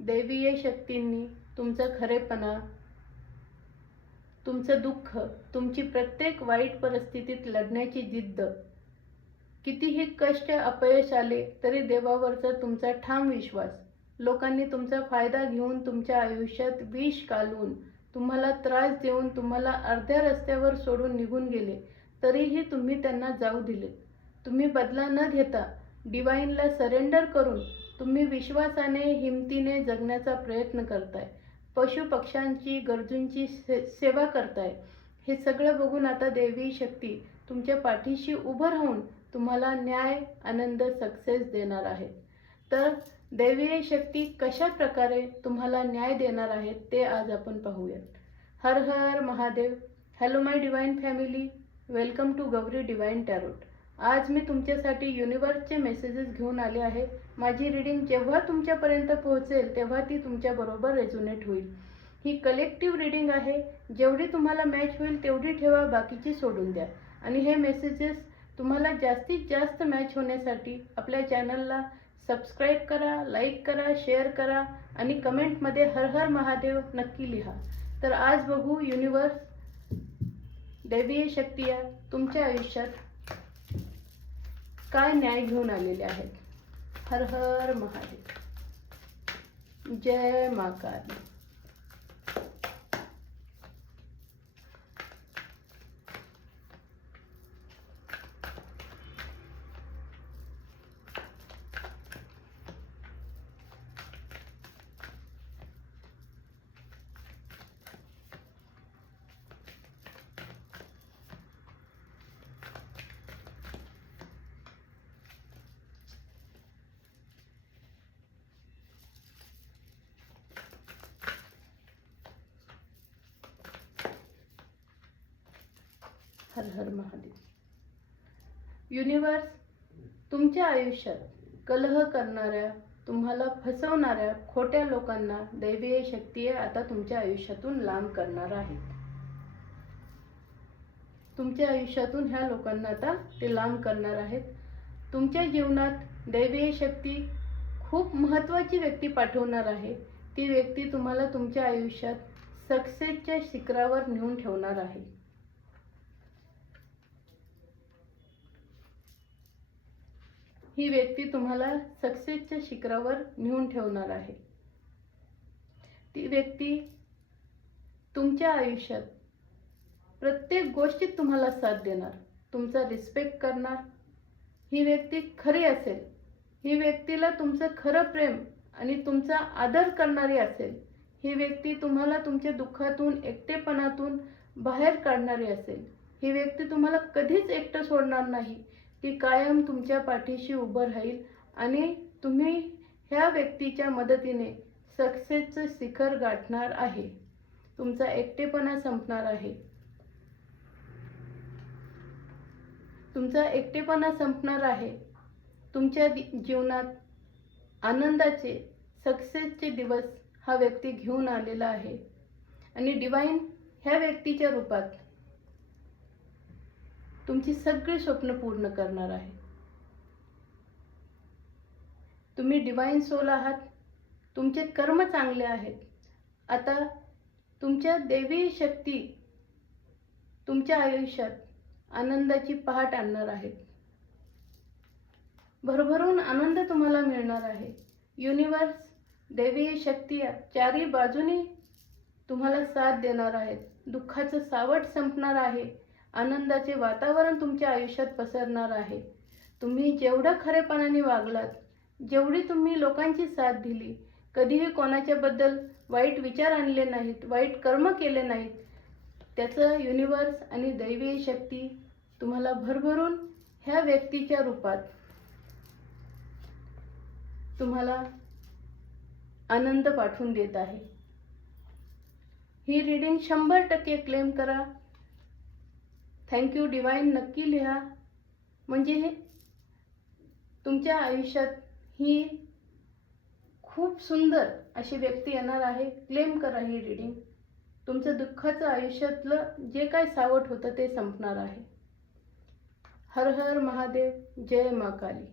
दैवीय शक्तींनी तुमचा खरेपणा, तुमचं दुःख, तुमची प्रत्येक वाईट परिस्थितीत लढण्याची जिद्द, कितीही कष्ट अपयश आले तरी देवावरचा तुमचा ठाम विश्वास, लोकांनी तुमचा फायदा घेऊन तुमच्या आयुष्यात विष घालून तुम्हाला त्रास देऊन तुम्हाला अर्ध्या रस्त्यावर सोडून निघून गेले तरीही तुम्ही त्यांना जाऊ दिले. तुम्ही बदला न घेता डिवाइनला सरेंडर करून तुम्ही विश्वासाने हिमतीने जगण्याचा प्रयत्न करताय. पशु पक्ष्यांची गरजूंची सेवा करताय. हे सगळं बघून आता देवी शक्ती तुमच्या पाठीशी उभं राहून तुम्हाला न्याय, आनंद, सक्सेस देणार आहेत. तर दैवीय शक्ती कशा प्रकारे तुम्हाला न्याय देणार आहेत ते आज आपण पाहूयात. Har Har Mahadev. Hello my divine family, welcome to Gauri divine tarot. आज मी तुमच्यासाठी युनिवर्सचे मेसेजेस घेऊन आले आहे. माझी रीडिंग जेव्हा तुमच्यापर्यंत पोहोचेल तेव्हा ती तुमच्याबरोबर रेझोनेट होईल. ही कलेक्टिव्ह रीडिंग आहे. जेवढी तुम्हाला मॅच होईल तेवढी ठेवा, बाकीची सोडून द्या. आणि हे मेसेजेस तुम्हाला जास्तीत जास्त मॅच होण्यासाठी आपल्या चॅनलला सबस्क्राईब करा, लाईक करा, शेअर करा आणि कमेंटमध्ये हर हर महादेव नक्की लिहा. तर आज बघू युनिवर्स, दैवीय शक्ती तुमच्या आयुष्यात काय न्याय घेऊन आलेले आहेत. हर हर महादेव. जय मा काली. हर हर महादेव. युनिवर्स, तुमच्या आयुष्यात कलह करणाऱ्या, तुम्हाला फसवणाऱ्या खोट्या लोकांना दैवीय शक्ती आता तुमच्या आयुष्यातून लांब करणार आहे. तुमच्या आयुष्यातून ह्या लोकांना आता ते लांब करणार आहेत. तुमच्या जीवनात दैवीय शक्ती खूप महत्त्वाची व्यक्ती पाठवणार आहे. ती व्यक्ती तुम्हाला तुमच्या आयुष्यात सक्सेसच्या शिखरावर नेऊन ठेवणार आहे. ही व्यक्ती तुम्हाला सक्सेसच्या शिखरावर नेऊन ठेवणार आहे. ती व्यक्ती तुमच्या आयुष्यात प्रत्येक गोष्टीत तुम्हाला साथ देणार, तुमचा रिस्पेक्ट करणार. ही व्यक्ती खरी असेल. ही व्यक्तीला तुमचं खरं प्रेम आणि तुमचा आदर करणारी असेल. ही व्यक्ती तुम्हाला तुमच्या दुःखातून, एकटेपणातून बाहेर काढणारी असेल. ही व्यक्ती तुम्हाला कधीच एकटं सोडणार नाही. ती कायम तुमच्या पाठीशी उभं राहील आणि तुम्ही ह्या व्यक्तीच्या मदतीने सक्सेसचं शिखर गाठणार आहे. तुमचा एकटेपणा संपणार आहे. तुमचा एकटेपणा संपणार आहे. तुमच्या जीवनात आनंदाचे, सक्सेसचे दिवस हा व्यक्ती घेऊन आलेला आहे. आणि डिवाइन ह्या व्यक्तीच्या रूपात तुमची सगळी स्वप्न पूर्ण करणार आहे. तुम्ही डिवाइन सोल आहात. तुमचे कर्म चांगले आहेत. आता तुमच्या दैवी शक्ती तुमच्या आयुष्यात आनंदाची पहाट आणणार आहेत. भरभरून आनंद तुम्हाला मिळणार आहे. युनिवर्स, दैवी शक्ती चारी बाजूनी तुम्हाला साथ देणार आहेत. दुःखाचं सावट संपणार आहे. आनंदाचे वातावरण तुमच्या आयुष्यात पसरणार आहे. तुम्ही जेवढं खरेपणाने वागलात, जेवढी तुम्ही लोकांची साथ दिली, कधीही कोणाच्याबद्दल वाईट विचार आणले नाहीत, वाईट कर्म केले नाहीत, त्याचं युनिवर्स आणि दैवी शक्ती तुम्हाला भरभरून ह्या व्यक्तीच्या रूपात तुम्हाला आनंद पाठवून देत आहे. ही रीडिंग 100% क्लेम करा. थँक्यू डिवाइन नक्की लिहा. म्हणजे तुमच्या आयुष्यात ही खूप सुंदर अशी व्यक्ती येणार आहे. क्लेम करा ही रीडिंग. तुमचं दुःखाचं आयुष्यातलं जे काय सावट होतं ते संपणार आहे. हर हर महादेव. जय मा काली.